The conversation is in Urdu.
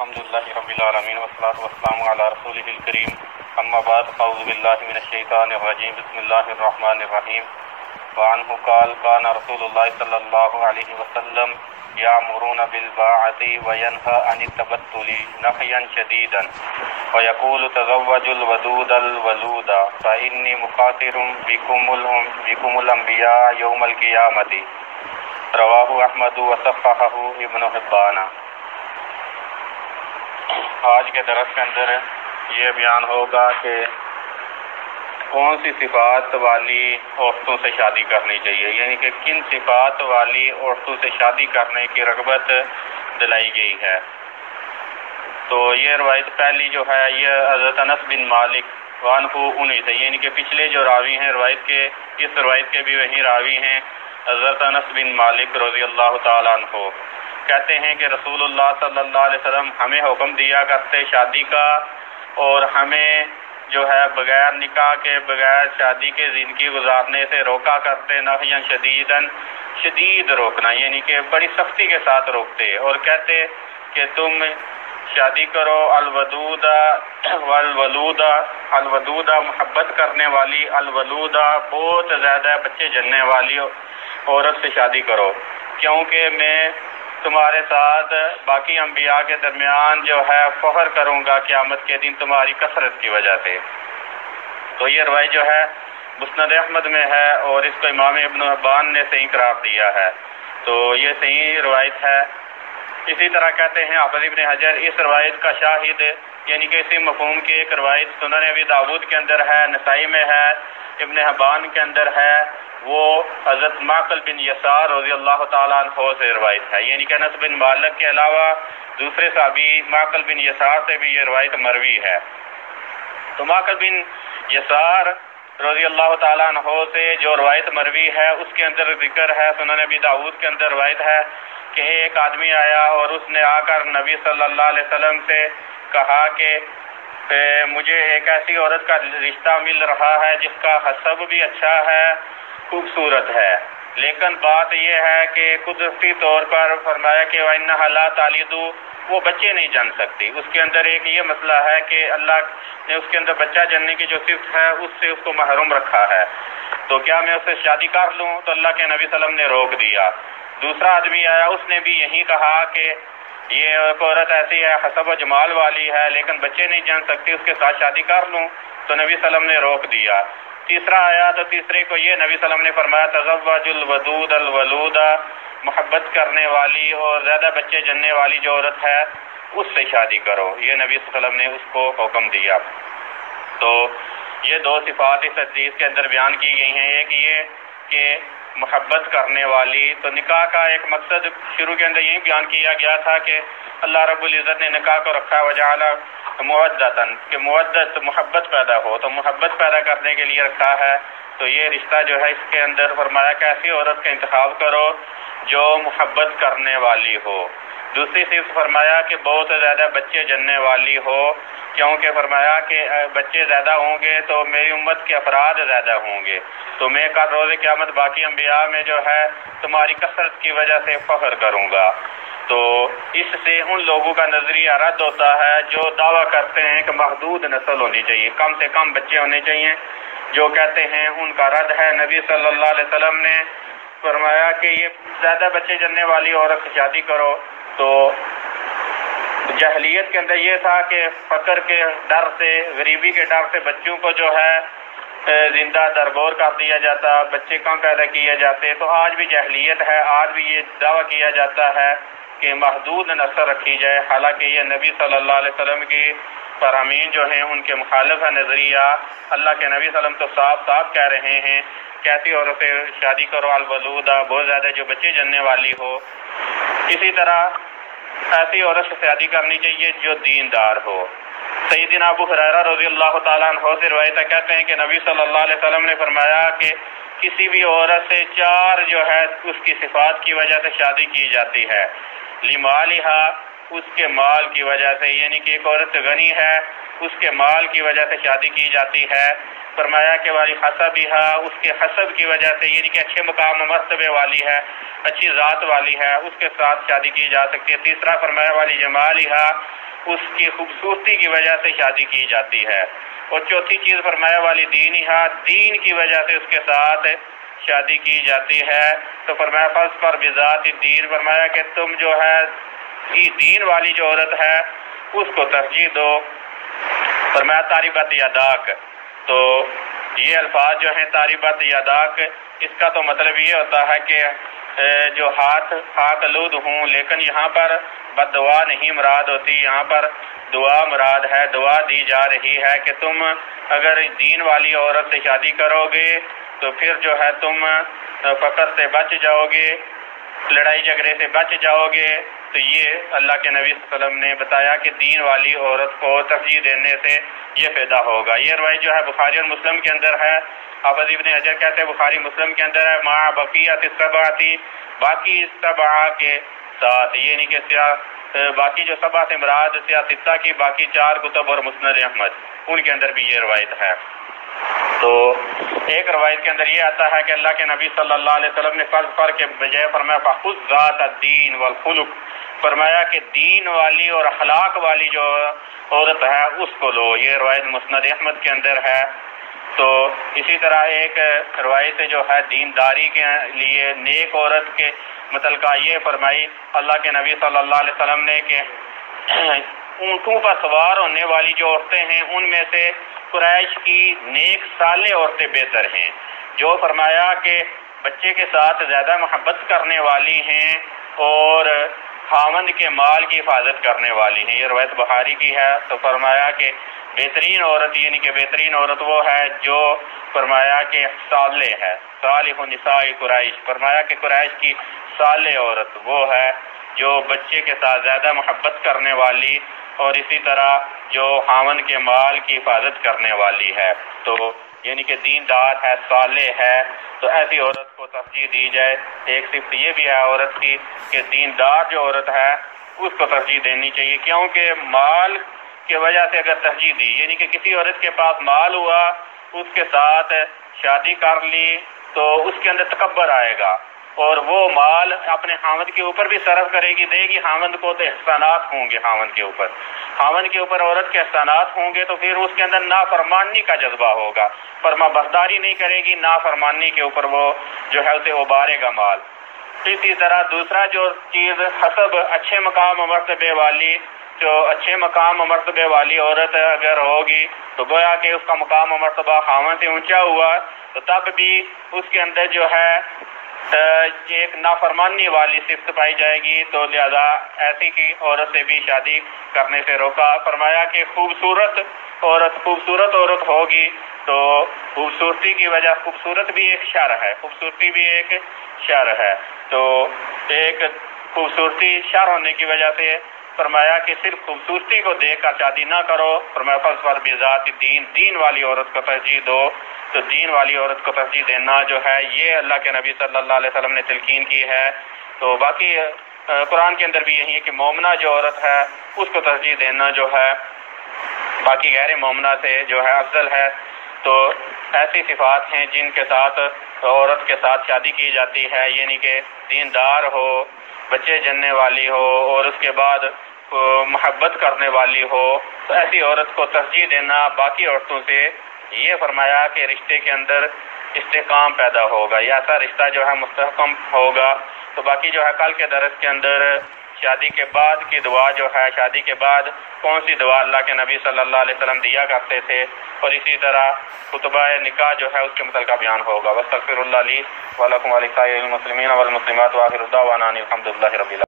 الحمدللہ رب العالمین والصلاة والسلام علی رسولہ الکریم اما بعد اعوذ باللہ من الشیطان الرجیم بسم اللہ الرحمن الرحیم وعنہ قال کان رسول اللہ صلی اللہ علیہ وسلم یامرون بالباعۃ وینہی عن التبتل نہیا شدیدا ویقول تزوجوا الودود الولود فانی مخاطر بکم الانبیاء یوم القیامۃ رواہ احمد وصححہ ابن حبان۔ آج کے درس کے اندر یہ بیان ہوگا کہ کون سی صفات والی عورتوں سے شادی کرنی چاہیے، یعنی کہ کن صفات والی عورتوں سے شادی کرنے کی رغبت دلائی گئی ہے۔ تو یہ روایت پہلی جو ہے یہ حضرت انس بن مالک عنہ انہی سے، یعنی کہ پچھلے جو راوی ہیں روایت کے، اس روایت کے بھی وہی راوی ہیں حضرت انس بن مالک رضی اللہ تعالیٰ عنہ۔ کہتے ہیں کہ رسول اللہ صلی اللہ علیہ وسلم ہمیں حکم دیا کرتے شادی کا، اور ہمیں جو ہے بغیر نکاح کے بغیر شادی کے زندگی گزارنے سے روکا کرتے، نہیا شدیداً، شدید روکنا، یعنی کہ بڑی سختی کے ساتھ روکتے، اور کہتے کہ تم شادی کرو الودود والولود، الودود محبت کرنے والی، الولود بہت زیادہ بچے جننے والی عورت سے شادی کرو، کیونکہ میں تمہارے ساتھ باقی انبیاء کے درمیان جو ہے فخر کروں گا قیامت کے دن تمہاری کثرت کی وجہ سے۔ تو یہ روایت جو ہے مسند احمد میں ہے، اور اس کو امام ابن حبان نے صحیح قرار دیا ہے، تو یہ صحیح روایت ہے۔ اسی طرح کہتے ہیں حافظ ابن حجر اس روایت کا شاہد، یعنی کہ اسی مفہوم کی ایک روایت سنن ابی داود کے اندر ہے، نسائی میں ہے، ابن حبان کے اندر ہے، وہ حضرت معقل بن یسار رضی اللہ تعالیٰ عنہ سے روایت ہے، یعنی کہ انس بن مالک کے علاوہ دوسرے صحابی معقل بن یسار سے بھی یہ روایت مروی ہے۔ تو معقل بن یسار رضی اللہ تعالیٰ عنہ سے جو روایت مروی ہے اس کے اندر ذکر ہے، سنن ابی داود کے اندر روایت ہے کہ ایک آدمی آیا اور اس نے آ کر نبی صلی اللہ علیہ وسلم سے کہا کہ مجھے ایک ایسی عورت کا رشتہ مل رہا ہے جس کا حسب بھی اچھا ہے، خوبصورت ہے، لیکن بات یہ ہے کہ قدرتی طور پر فرمایا کہ وَإِنَّهَا لَا تَلِدُ، وہ بچے نہیں جن سکتی۔ اس کے اندر ایک یہ مسئلہ ہے کہ اللہ نے اس کے اندر بچہ جننے کی جو صفت ہے اس سے اس کو محروم رکھا ہے، تو کیا میں اس سے شادی کر لوں؟ تو اللہ کے نبی صلی اللہ علیہ وسلم نے روک دیا۔ دوسرا آدمی آیا، اس نے بھی یہی کہا کہ یہ ایک عورت ایسی ہے حسب و جمال والی ہے لیکن بچے نہیں جن سکتی، اس کے ساتھ شادی کر لوں؟ تو نبی صلی اللہ علیہ وسلم نے روک دیا۔ تیسرا آیا تو تیسرے کو یہ نبی صلی اللہ علیہ وسلم نے فرمایا تزوج الودود الولود، محبت کرنے والی اور زیادہ بچے جننے والی جو عورت ہے اس سے شادی کرو، یہ نبی صلی اللہ علیہ وسلم نے اس کو حکم دیا۔ تو یہ دو صفات اس حدیث کے اندر بیان کی گئی ہیں، ایک یہ کہ محبت کرنے والی، تو نکاح کا ایک مقصد شروع کے اندر یہی بیان کیا گیا تھا کہ اللہ رب العزت نے نکاح کو رکھا وجعل مودتاً، کہ مودت محبت پیدا ہو، تو محبت پیدا کرنے کے لیے رکھا ہے۔ تو یہ رشتہ جو ہے اس کے اندر فرمایا کہ ایسی عورت کا انتخاب کرو جو محبت کرنے والی ہو۔ دوسری صفت فرمایا کہ بہت زیادہ بچے جننے والی ہو، کیونکہ فرمایا کہ بچے زیادہ ہوں گے تو میری امت کے افراد زیادہ ہوں گے، تو میں کل روز قیامت باقی انبیاء میں جو ہے تمہاری کثرت کی وجہ سے فخر کروں گا۔ تو اس سے ان لوگوں کا نظریہ رد ہوتا ہے جو دعویٰ کرتے ہیں کہ محدود نسل ہونی چاہیے، کم سے کم بچے ہونے چاہیے، جو کہتے ہیں ان کا رد ہے۔ نبی صلی اللہ علیہ وسلم نے فرمایا کہ یہ زیادہ بچے جننے والی عورت سے شادی کرو۔ تو جاہلیت کے اندر یہ تھا کہ فقر کے ڈر سے، غریبی کے ڈر سے بچوں کو جو ہے زندہ درگور کر دیا جاتا، بچے کم پیدا کیے جاتے۔ تو آج بھی جاہلیت ہے، آج بھی یہ دعویٰ کیا جاتا ہے کہ محدود نسل رکھی جائے، حالانکہ یہ نبی صلی اللہ علیہ وسلم کی فرامین جو ہیں ان کے مخالف ہے نظریہ۔ اللہ کے نبی صلی اللہ علیہ وسلم تو صاف صاف کہہ رہے ہیں کہ ایسی عورت سے شادی کرو الولودہ، بہت زیادہ جو بچے جننے والی ہو۔ اسی طرح ایسی عورت سے شادی کرنی چاہیے جو دیندار ہو۔ سیدنا ابو ہریرہ رضی اللہ تعالیٰ عنہ سے روایت ہے، کہتے ہیں کہ نبی صلی اللہ علیہ وسلم نے فرمایا کہ کسی بھی عورت سے چار جو ہے اس کی صفات کی وجہ سے شادی کی جاتی ہے۔ لمالہا، اس کے مال کی وجہ سے، یعنی کہ ایک عورت غنی ہے اس کے مال کی وجہ سے شادی کی جاتی ہے۔ فرمایا کہ والی حسبہا، اس کے حسب کی وجہ سے، یعنی کہ اچھے مقام و مرتبے والی ہے، اچھی ذات والی ہے، اس کے ساتھ شادی کی جا سکتی ہے۔ تیسرا فرمایا والی جمالہا، اس کی خوبصورتی کی وجہ سے شادی کی جاتی ہے۔ اور چوتھی چیز فرمایا والدینہا، دین کی وجہ سے اس کے ساتھ شادی کی جاتی ہے۔ تو فرمایا فاظفر بذات الدین، فرمایا کہ تم جو ہے دین والی جو عورت ہے اس کو ترجیح دو۔ فرمایا تاربت یداک، تو یہ الفاظ جو ہیں تاربت یداک، اس کا تو مطلب یہ ہوتا ہے کہ جو ہاتھ آلود ہوں، لیکن یہاں پر بد دعا نہیں مراد ہوتی، یہاں پر دعا مراد ہے۔ دعا دی جا رہی ہے کہ تم اگر دین والی عورت سے شادی کرو گے تو پھر جو ہے تم فقر سے بچ جاؤ گے، لڑائی جھگڑے سے بچ جاؤ گے۔ تو یہ اللہ کے نبی صلی اللہ علیہ وسلم نے بتایا کہ دین والی عورت کو ترجیح دینے سے یہ پیدا ہوگا۔ یہ روایت جو ہے بخاری اور مسلم کے اندر ہے۔ حافظ ابن حجر کہتے ہیں بخاری مسلم کے اندر ہے مع بقیت السبعۃ، باقی سبعہ کے ساتھ، یعنی کہ باقی جو سبعہ سے مراد سیاستہ کی باقی 4 کتب اور مسند احمد، ان کے اندر بھی یہ روایت ہے۔ تو ایک روایت کے اندر یہ آتا ہے کہ اللہ کے نبی صلی اللہ علیہ وسلم نے فاظفر کے بجائے فرمایا فخذ ذات الدین والخلق، فرمایا کہ دین والی اور اخلاق والی جو عورت ہے اس کو لو۔ یہ روایت مسند احمد کے اندر ہے۔ تو اسی طرح ایک روایت جو ہے دینداری کے لیے نیک عورت کے متعلقہ یہ فرمائی اللہ کے نبی صلی اللہ علیہ وسلم نے کہ اونٹوں پر سوار ہونے والی جو عورتیں ہیں ان میں سے قریش کی نیک صالح عورتیں بہتر ہیں، جو فرمایا کہ بچے کے ساتھ زیادہ محبت کرنے والی ہیں اور خاوند کے مال کی حفاظت کرنے والی ہیں۔ یہ روایت بخاری کی ہے۔ تو فرمایا کہ بہترین عورت، یعنی کہ بہترین عورت وہ ہے جو فرمایا کہ صالح ہے، صالح نساء قریش، فرمایا کہ قریش کی صالح عورت وہ ہے جو بچے کے ساتھ زیادہ محبت کرنے والی اور اسی طرح جو خاوند کے مال کی حفاظت کرنے والی ہے۔ تو یعنی کہ دیندار ہے، صالح ہے، تو ایسی عورت کو ترجیح دی جائے۔ ایک صفت یہ بھی ہے عورت کی کہ دیندار جو عورت ہے اس کو ترجیح دینی چاہیے، کیونکہ مال کی وجہ سے اگر ترجیح دی، یعنی کہ کسی عورت کے پاس مال ہوا، اس کے ساتھ شادی کر لی، تو اس کے اندر تکبر آئے گا اور وہ مال اپنے خاوند کے اوپر بھی صرف کرے گی، دے گی خاوند کو، تو احسانات ہوں گے خاوند کے اوپر، خاوند کے اوپر عورت کے احسانات ہوں گے، تو پھر اس کے اندر نافرمانی کا جذبہ ہوگا، فرما برداری نہیں کرے گی، نافرمانی کے اوپر وہ جو ہے اسے ابارے گا مال۔ اسی طرح دوسرا جو چیز حسب اچھے مقام و مرتبے والی، جو اچھے مقام و مرتبے والی عورت اگر ہوگی تو گویا کہ اس کا مقام و مرتبہ خاوند سے اونچا ہوا، تو تب بھی اس کے اندر جو ہے ایک نافرمانی والی صفت پائی جائے گی، تو لہذا ایسی کی عورت سے بھی شادی کرنے سے روکا۔ فرمایا کہ خوبصورت عورت ہوگی تو خوبصورتی کی وجہ، خوبصورت بھی ایک شر ہے، خوبصورتی بھی ایک شر ہے، تو ایک خوبصورتی شر ہونے کی وجہ سے فرمایا کہ صرف خوبصورتی کو دیکھ کر شادی نہ کرو، فرمایا فاظفر بذات الدین، دین والی عورت کو ترجیح دو۔ تو دین والی عورت کو ترجیح دینا جو ہے یہ اللہ کے نبی صلی اللہ علیہ وسلم نے تلقین کی ہے۔ تو باقی قرآن کے اندر بھی یہی ہے کہ مومنہ جو عورت ہے اس کو ترجیح دینا جو ہے باقی غیر مومنہ سے جو ہے افضل ہے۔ تو ایسی صفات ہیں جن کے ساتھ عورت کے ساتھ شادی کی جاتی ہے، یعنی کہ دیندار ہو، بچے جننے والی ہو اور اس کے بعد محبت کرنے والی ہو، تو ایسی عورت کو ترجیح دینا باقی عورتوں سے، یہ فرمایا کہ رشتے کے اندر استحکام پیدا ہوگا، یا ایسا رشتہ جو ہے مستحکم ہوگا۔ تو باقی جو ہے کل کے درس کے اندر شادی کے بعد کی دعا جو ہے، شادی کے بعد کون سی دعا اللہ کے نبی صلی اللہ علیہ وسلم دیا کرتے تھے، اور اسی طرح خطبہ نکاح جو ہے اس کے متعلقہ بیان ہوگا۔ واستغفر اللہ لی ولکم ولسائر المسلمین والمسلمات وآخر دعوانا ان الحمد للہ رب العالمین۔